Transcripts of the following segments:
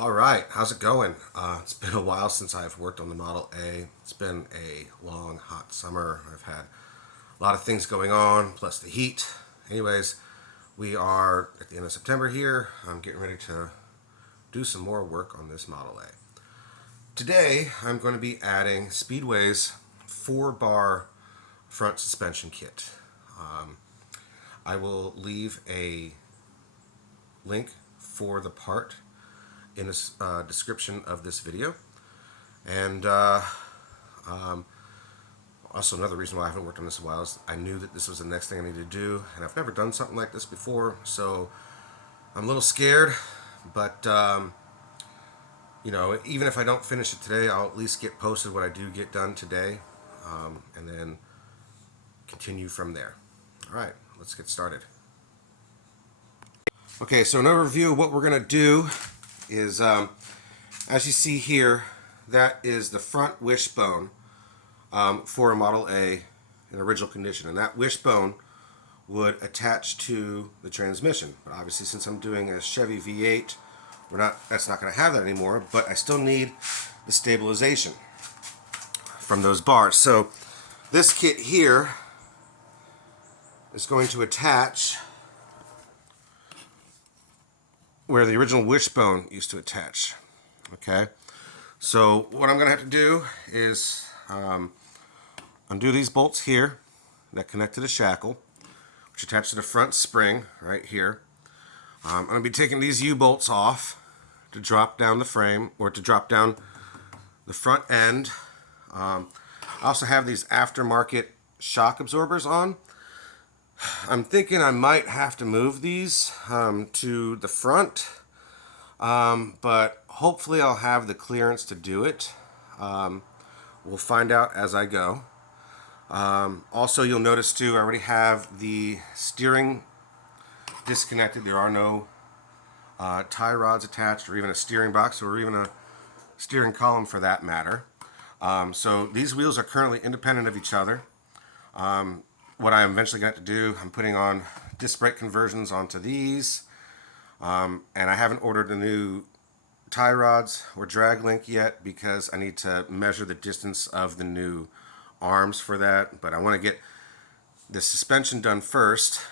All right, how's it going? It's been a while since I've worked on the Model A. It's been a long, hot summer. I've had a lot of things going on, plus the heat. Anyways, we are at the end of September here. I'm getting ready to do some more work on this Model A. Today, I'm going to be adding Speedway's 4-bar front suspension kit. I will leave a link for the part in the description of this video. And also another reason why I haven't worked on this in a while is I knew that this was the next thing I needed to do, and I've never done something like this before, so I'm a little scared, but even if I don't finish it today, I'll at least get posted what I do get done today, and then continue from there. Alright, let's get started. Okay, so an overview of what we're going to do is, as you see here, that is the front wishbone for a Model A in original condition, and that wishbone would attach to the transmission. But obviously, since I'm doing a Chevy V8, that's not going to have that anymore. But I still need the stabilization from those bars. So this kit here is going to attach where the original wishbone used to attach. Okay, so what I'm going to have to do is undo these bolts here that connect to the shackle, which attach to the front spring right here. I'm going to be taking these U-bolts off to drop down the frame, or to drop down the front end. I also have these aftermarket shock absorbers on. I'm thinking I might have to move these to the front, but hopefully I'll have the clearance to do it. We'll find out as I go. Also, you'll notice too, I already have the steering disconnected. There are no tie rods attached, or even a steering box, or even a steering column for that matter. So these wheels are currently independent of each other. What I'm eventually going to do, I'm putting on disc brake conversions onto these, and I haven't ordered the new tie rods or drag link yet because I need to measure the distance of the new arms for that, but I want to get the suspension done first.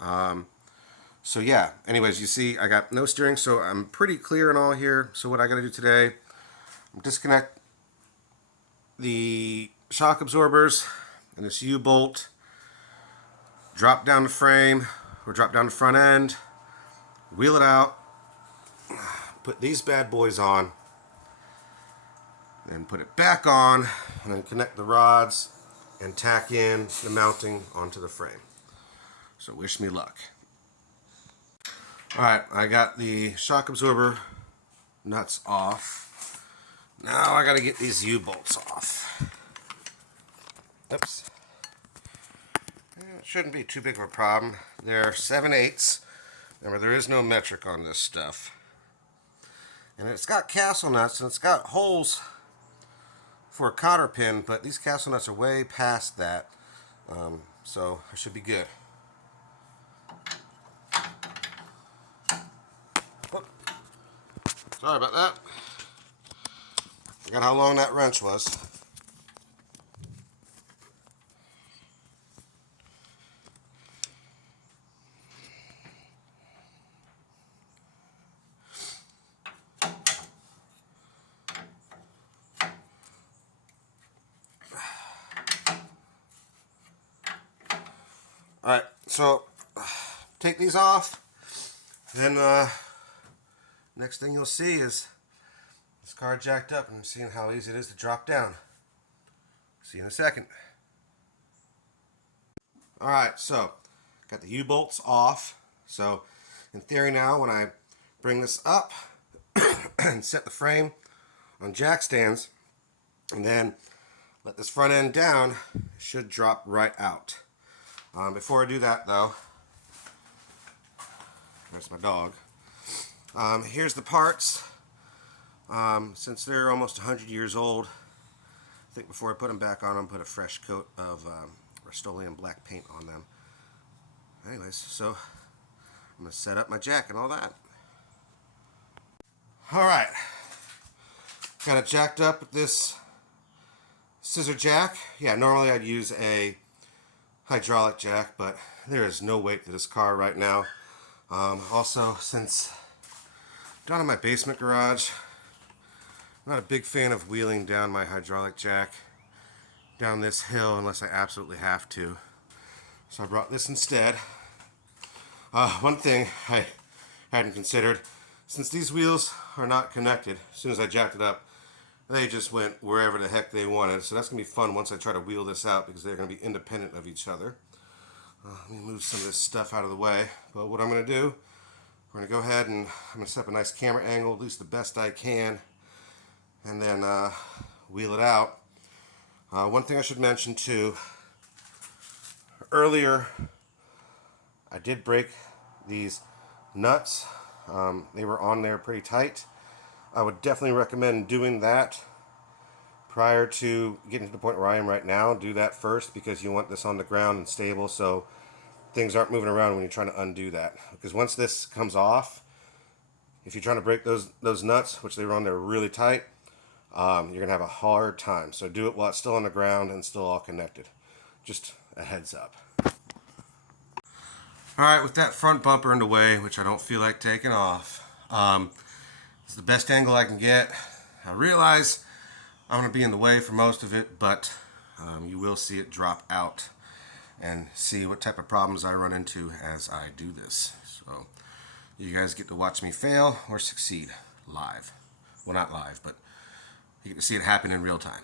So yeah, anyways, you see I got no steering, so I'm pretty clear and all here. So what I got to do today, disconnect the shock absorbers and this U-bolt, drop down the frame, or drop down the front end, wheel it out, put these bad boys on, then put it back on, and then connect the rods and tack in the mounting onto the frame. So wish me luck. Alright, I got the shock absorber nuts off. Now I gotta get these U-bolts off. Oops. It shouldn't be too big of a problem. They're 7/8. Remember, there is no metric on this stuff. And it's got castle nuts, and it's got holes for a cotter pin, but these castle nuts are way past that, so I should be good. Oh, sorry about that. Forgot how long that wrench was. Alright, so take these off, then next thing you'll see is this car jacked up, and I'm seeing how easy it is to drop down. See you in a second. Alright, so got the U-bolts off. So in theory now, when I bring this up and set the frame on jack stands, and then let this front end down, it should drop right out. Before I do that though, there's my dog. Here's the parts. Since they're almost 100 years old, I think before I put them back on, I'm put a fresh coat of Rust-Oleum black paint on them. Anyways, so I'm going to set up my jack and all that. Alright, got it jacked up with this scissor jack. Yeah, normally I'd use a hydraulic jack, but there is no weight to this car right now. Also, since down in my basement garage, I'm not a big fan of wheeling down my hydraulic jack down this hill unless I absolutely have to. So I brought this instead. One thing I hadn't considered, since these wheels are not connected, as soon as I jacked it up, they just went wherever the heck they wanted. So that's going to be fun once I try to wheel this out because they're going to be independent of each other. Let me move some of this stuff out of the way. But what I'm going to do, we're going to go ahead and I'm going to set up a nice camera angle, at least the best I can, and then wheel it out. One thing I should mention too, earlier I did break these nuts. They were on there pretty tight. I would definitely recommend doing that prior to getting to the point where I am right now. Do that first because you want this on the ground and stable so things aren't moving around when you're trying to undo that. Because once this comes off, if you're trying to break those nuts, which they were on there really tight, you're going to have a hard time. So do it while it's still on the ground and still all connected. Just a heads up. Alright, with that front bumper in the way, which I don't feel like taking off, it's the best angle I can get. I realize I'm going to be in the way for most of it, but you will see it drop out and see what type of problems I run into as I do this. So you guys get to watch me fail or succeed live. Well, not live, but you get to see it happen in real time.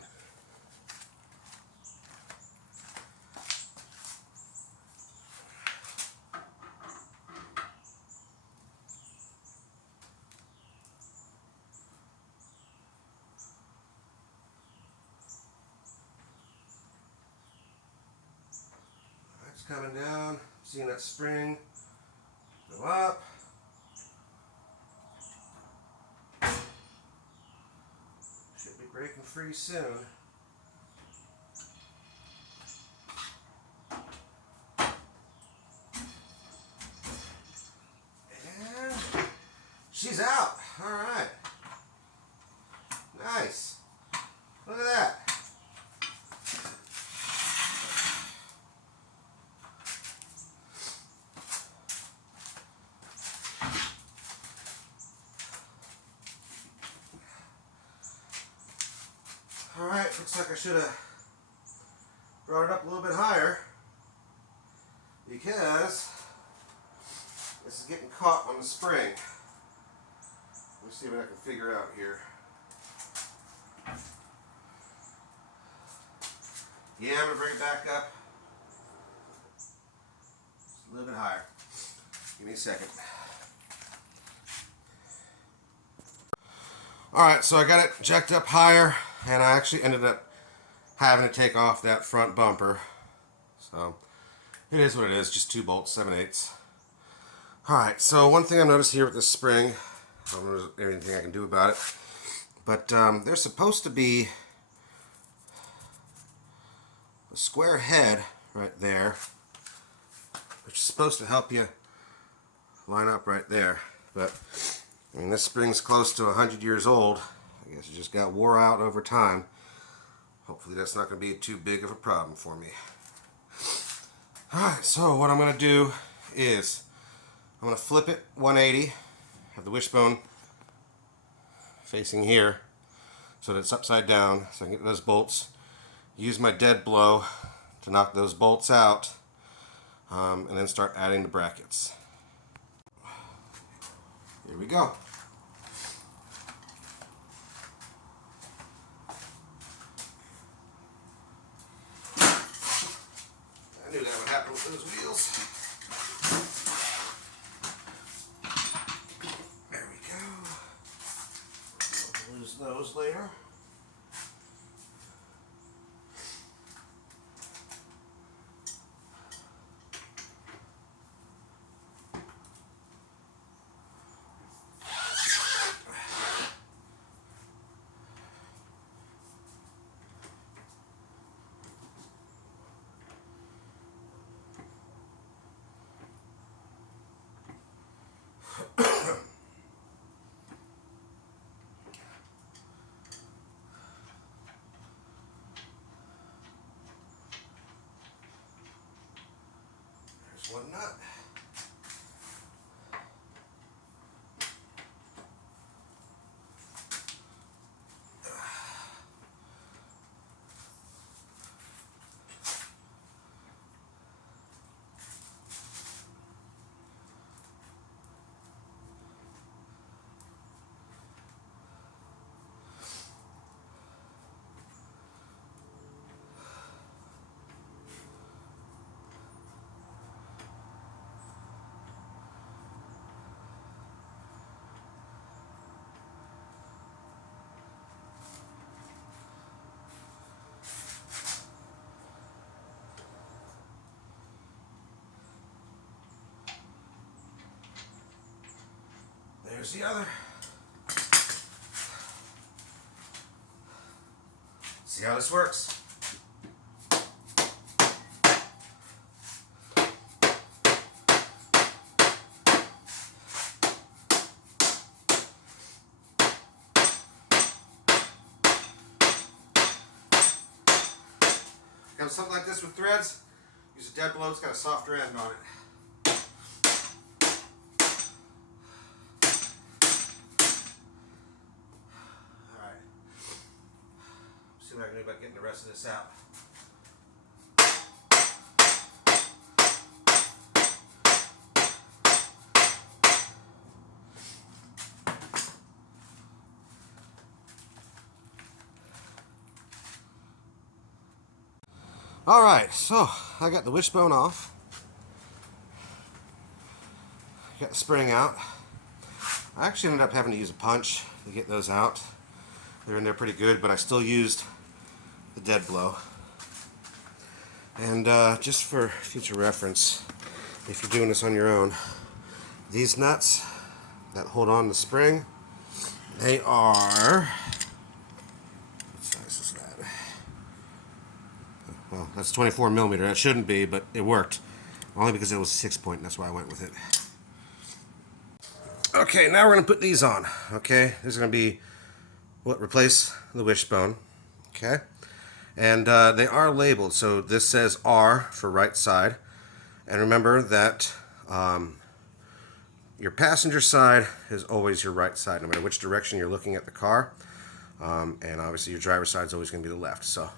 It's coming down, seeing that spring go up. Should be breaking free soon. And she's out. All right. Nice. Look at that. Alright, looks like I should have brought it up a little bit higher because this is getting caught on the spring. Let me see what I can figure out here. Yeah, I'm going to bring it back up just a little bit higher. Give me a second. Alright, so I got it jacked up higher, and I actually ended up having to take off that front bumper. So, it is what it is, just 2 bolts, 7/8. Alright, so one thing I noticed here with this spring, I don't know if there's anything I can do about it, but there's supposed to be a square head right there, which is supposed to help you line up right there. But I mean, this spring's close to 100 years old. I guess it just got wore out over time. Hopefully that's not going to be too big of a problem for me. Alright, so what I'm going to do is I'm going to flip it 180, have the wishbone facing here so that it's upside down so I can get those bolts. Use my dead blow to knock those bolts out, and then start adding the brackets. Here we go. I knew that would happen with those wheels. There we go. I'll lose those later. Here's the other. See how this works. Got something like this with threads, use a dead blow, it's got a softer end on it. Alright, see what I can do about getting the rest of this out. Alright, so I got the wishbone off. Got the spring out. I actually ended up having to use a punch to get those out. They're in there pretty good, but I still used the dead blow. And just for future reference, if you're doing this on your own, these nuts that hold on the spring, they are, what size is that? Well, that's 24 millimeter. That shouldn't be, but it worked. Only because it was 6-point, and that's why I went with it. Okay, now we're going to put these on. Okay, this is going to be what replace the wishbone. Okay, and they are labeled. So this says R for right side, and remember that your passenger side is always your right side, no matter which direction you're looking at the car. And obviously your driver's side is always going to be the left. So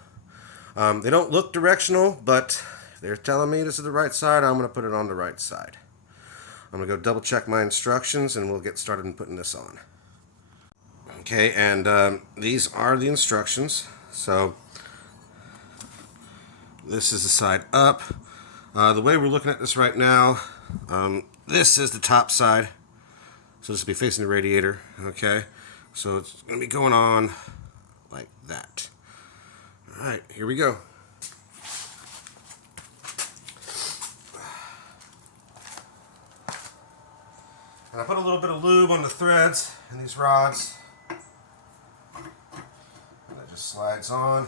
they don't look directional, but they're telling me this is the right side. I'm going to put it on the right side. I'm going to go double check my instructions and we'll get started in putting this on. Okay, and these are the instructions. So this is the side up. The way we're looking at this right now, this is the top side. So this will be facing the radiator. Okay, so it's going to be going on like that. Alright, here we go. And I put a little bit of lube on the threads and these rods. And that just slides on.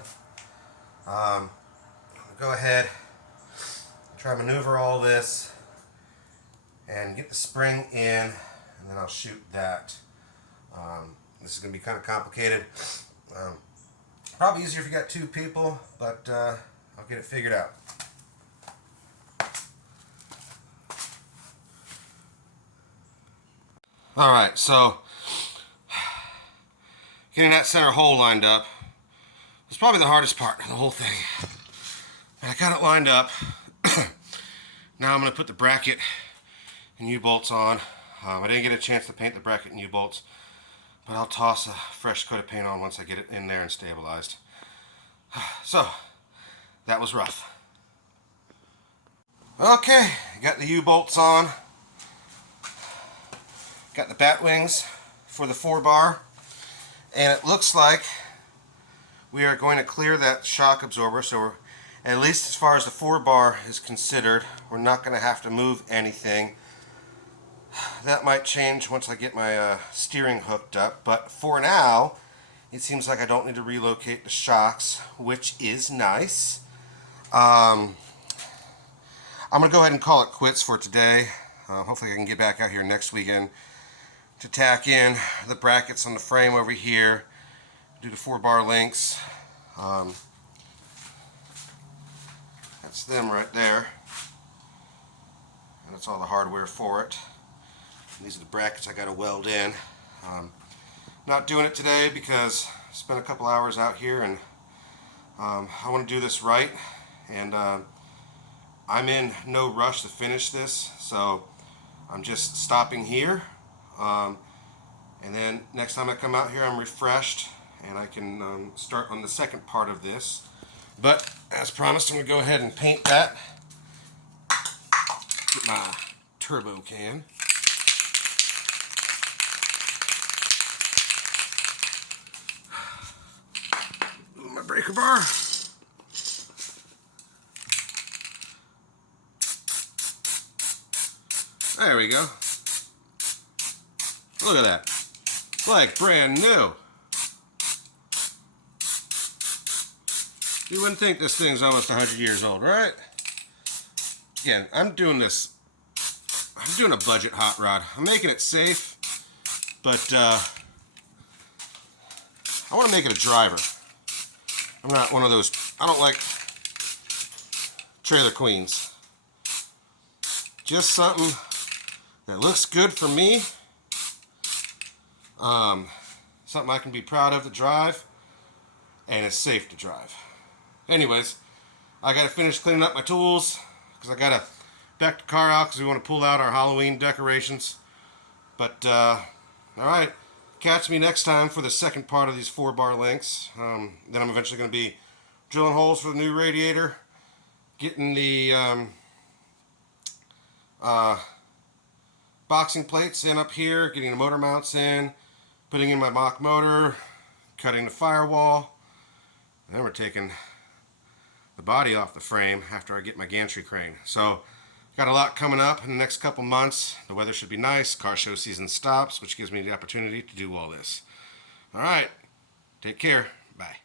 I'm going to go ahead and try to maneuver all this and get the spring in, and then I'll shoot that. This is going to be kind of complicated. Probably easier if you got two people, but I'll get it figured out. Alright, so getting that center hole lined up was probably the hardest part of the whole thing. But I got it lined up. Now I'm going to put the bracket and U-bolts on. I didn't get a chance to paint the bracket and U-bolts, but I'll toss a fresh coat of paint on once I get it in there and stabilized. So, that was rough. Okay, got the U-bolts on. Got the batwings for the 4-bar. And it looks like we are going to clear that shock absorber. So we're, at least as far as the 4-bar is considered, we're not going to have to move anything. That might change once I get my steering hooked up, but for now it seems like I don't need to relocate the shocks, which is nice. I'm going to go ahead and call it quits for today. Hopefully I can get back out here next weekend to tack in the brackets on the frame over here, do the 4-bar links. That's them right there, and that's all the hardware for it. These are the brackets I got to weld in. Not doing it today because I spent a couple hours out here, and I want to do this right, and I'm in no rush to finish this, so I'm just stopping here, and then next time I come out here I'm refreshed and I can start on the second part of this. But as promised, I'm going to go ahead and paint that. Get my turbo can. My breaker bar. There we go. Look at that. Like brand new. You wouldn't think this thing's almost 100 years old, right? Again, I'm doing a budget hot rod. I'm making it safe, but I want to make it a driver. I'm not one of those, I don't like trailer queens. Just something that looks good for me. Something I can be proud of to drive, and it's safe to drive. Anyways, I got to finish cleaning up my tools because I got to back the car out because we want to pull out our Halloween decorations. But, alright, catch me next time for the second part of these 4-bar links. Then I'm eventually going to be drilling holes for the new radiator, getting the boxing plates in up here, getting the motor mounts in, putting in my mock motor, cutting the firewall, and then we're taking the body off the frame after I get my gantry crane. So, got a lot coming up in the next couple months. The weather should be nice. Car show season stops, which gives me the opportunity to do all this. Alright, take care. Bye.